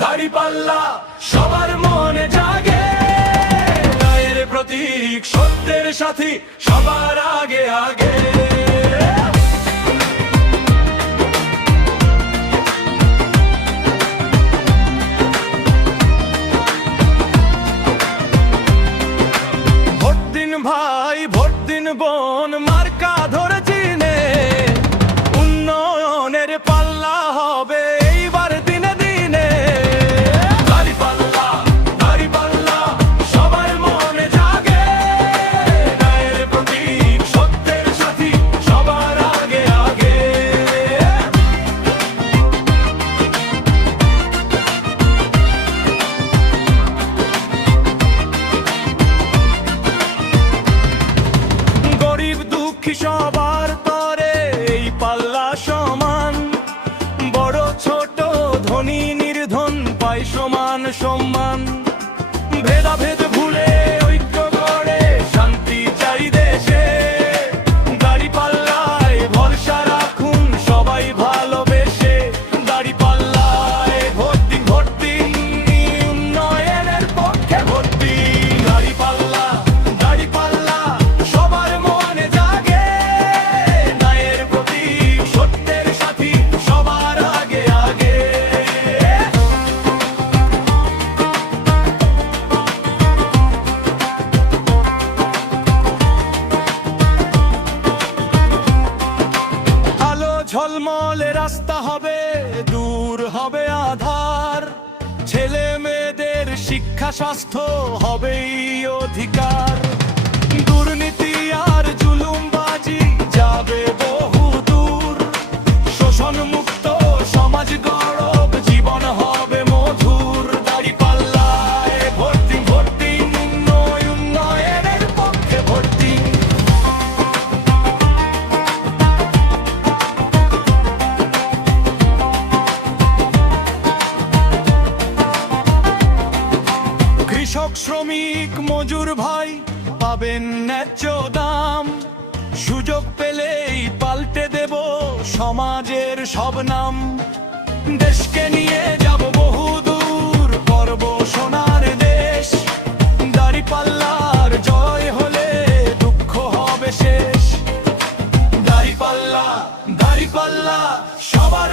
দাড়ি পাল্লা, সবার মনে জাগে। ন্যায়ের প্রতীক, সত্যের সাথী, সবার আগে আগে। ভোট দিন ভাই, ভোট দিন বোন, মার্কা ধরে দুঃখী সবার তরে এই পাল্লা সমান। বড় ছোট ধনী নির্ধন পাই সমান সম্মান। ঝলমলে রাস্তা হবে দূর হবে আধার। ছেলে মেয়েদের শিক্ষা স্বাস্থ্য হবেই অধিকার। কৃষক, শ্রমিক, মজুর ভাই পাবেন ন্যায্য দাম। সুযোগ পেলেই পাল্টে দেব সমাজের সব নাম। দেশকে নিয়ে যাব বহু দূর করব সোনার দেশ। দাড়ি পাল্লার জয় হলে দুঃখ হবে শেষ। দাড়ি পাল্লা দাড়ি পাল্লা সবার